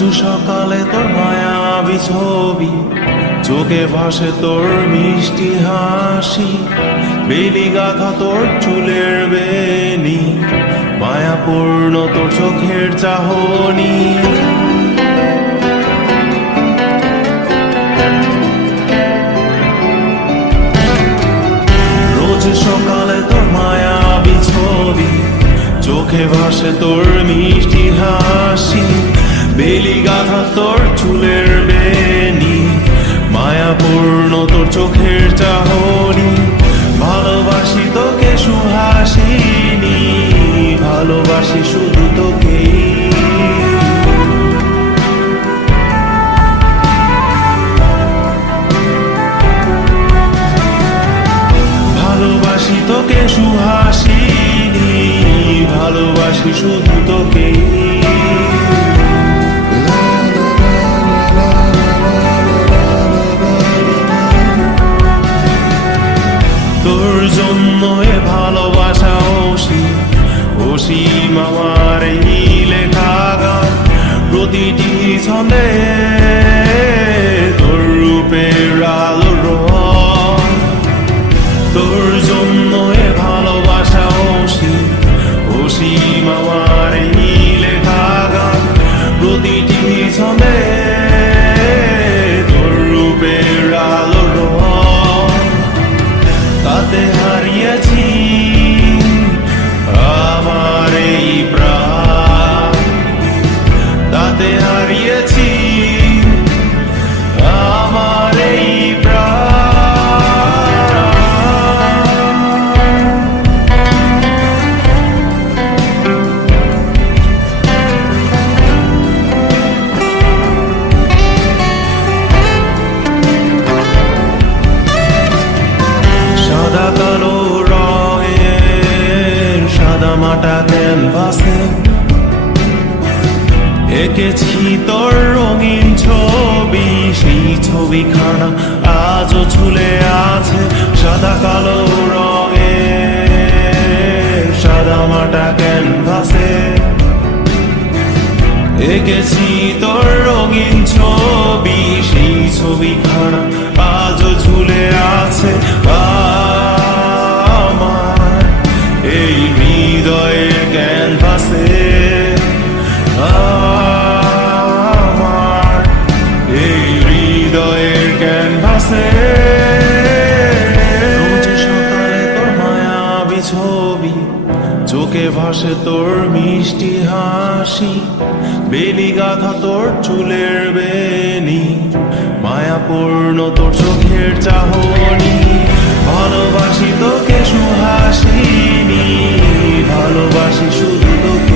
রোজ সকালে তোর মায়াবী ছবি, চোখে ভাসে তোর মিষ্টি হাসি, বেলি গাথা তোর চুলের বেনি, মায়াপূর্ণ তোর চোখের চাহনি। রোজ সকালে তোর মায়াবী ছবি, চোখে ভাসে তোর মিষ্টি হাসি, বেলি গাথা তোর চুলের বেনি, মায়াপূর্ণ তোর চোখের চাহনি। ভালোবাসি তোকে সুহাসিনী, ভালোবাসি শুধু তোকেই। ভালোবাসি তোকে সুহাসিনী, ভালোবাসি শুধু তোকেই। তোর জন্য এ ভালোবাসা অসীম, অসীম আমার এই লেখা গান, প্রতিটি ছন্দে তোর রূপের আলো রং। তোর জন্য এ ভালোবাসা অসীম, অসীম আমার এই লেখা গান, প্রতিটি ছন্দে তোর রূপের আলো রং। তাতে হারিয়েছি আমার এই প্রাণ, তাতে হারিয়েছি আমার এই প্রাণ। সাদা কালো রঙের সাদা মাটা ক্যানভাসে এঁকেছি তোর রঙিন ছবি, সেই ছবিখানা আজও ঝুলে আছে। সাদা কালো রঙের সাদা মাটা ক্যানভাসে এঁকেছি তোর রঙিন ছবি, সেই ছবিখানা আজও ঝুলে আছে আমার এই হৃদয়ের ক্যানভাসে। আমার এই হৃদয়ের ক্যানভাসে। রোজ সকালে তোর মায়াবী ছবি, চোখে ভাসে তোর মিষ্টি হাসি, বেলি গাথা তোর চুলের বেনি, মায়াপূর্ণ তোর চোখের চাহনি। ভালোবাসি তোকে সুহাসিনী, ভালোবাসি শুধু তোকে।